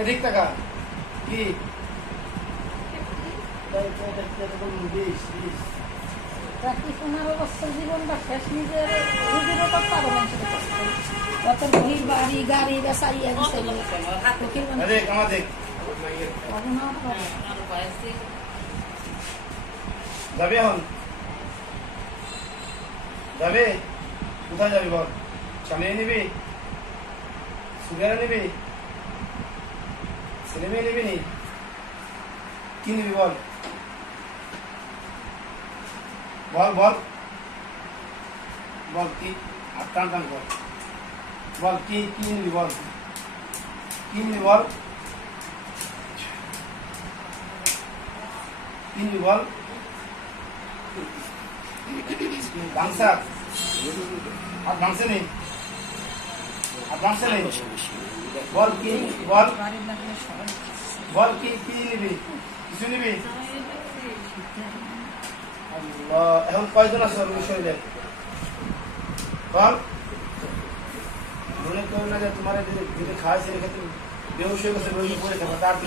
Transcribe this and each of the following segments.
এদিক টাকা কি রাত্রি পনেরো বছর জীবনটা শেষ নিজের নিজেরও তো পারো মানুষের কষ্ট অত ভিড় বাড়ি গাড়ি বেসারি আছে ফকির যাবে এখন? যাবে? কোথায় যাবি বল? সামনে নিবি? সুগারে নিবি? ছেলে মেয়ে নিবি নি? কি নিবি বল? বল বল। বল, কি? আর টান টান কর বল, কি কি নিবি বল? কি নিবি বল? বল কিছু নিবি এখন কয়জন আছে বল। মনে করো না যে তোমার যদি খাওয়াইছে রেখে তুমি হয়ে গেছে, বেহুশ পড়ে থাকো তার কি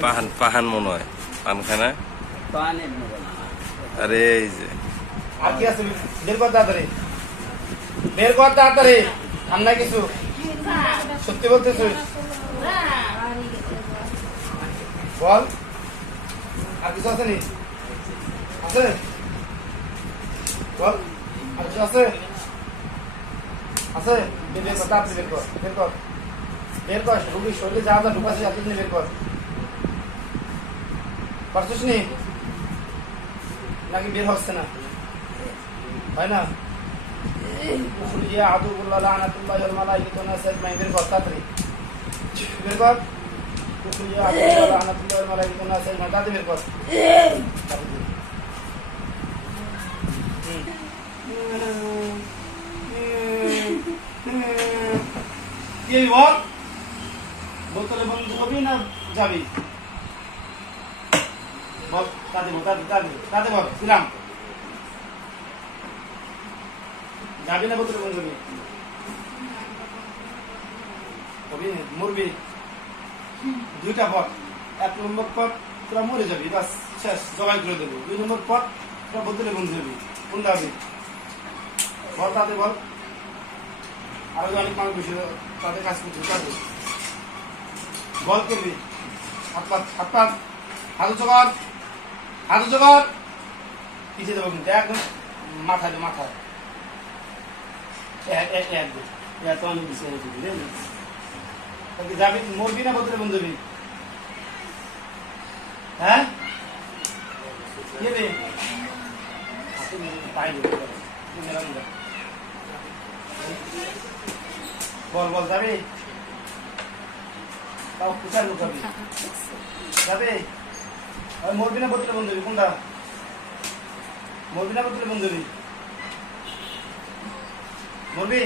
পাহান পাহান মনে হয়। পানখানা পানি আরে এই যে। আর কি আছে? বের কর তাড়াতাড়ি। বের কর তাড়াতাড়ি। ঠান্ডা কিছু। সত্যি বলতেছিস? বল। আর কিছু আছে নি? আছে? বল। আর কিছু আছে? আছে? বের বের কর বের কর বের কর। বের কর রুগী শরীরে যা যা ঢুকাছে যাতে বের কর। পারছিস নি? নাকি বের হচ্ছে না? হয় না? ইয়া আদুল্লাহ লানাতুল্লাহ ওয়াল মালাইকাতু আজমাইন বের কর, তাড়াতাড়ি। বের কর। কি বল বোতলে বন্ধ করবি না যাবি বল তাতে বল তাতে তাতে তাতে বল দিলাম যাবি না বোতলে বন্ধ করবি মরবি দুইটা পথ। এক নম্বর পথ তোরা মরে যাবি, বাস, শেষ, জবাই করে দেবো। দুই নম্বর পথ তোরা বোতলে বন্ধ যাবি কোনটা হবে। বল তাতে, বল। আরও অনেক মানুষ বসে তাদের কাজ করছে তাদের বল করবি। হাত পাত হাত পাত হাত জোগাড়। হাত জোগাড়। পিছিয়ে দেবো কিন্তু, একদম মাথায় মাথায়। এক এক এক দে এত যাবি মরবি না বদলে হ্যাঁ? বল বল, যাবে? তাও কোথায় লুকাবি? যাবে? ওই মরবি না বোতলে বন্ধবি কোনটা? মরবি না বোতলে বন্ধ হবি মরবি?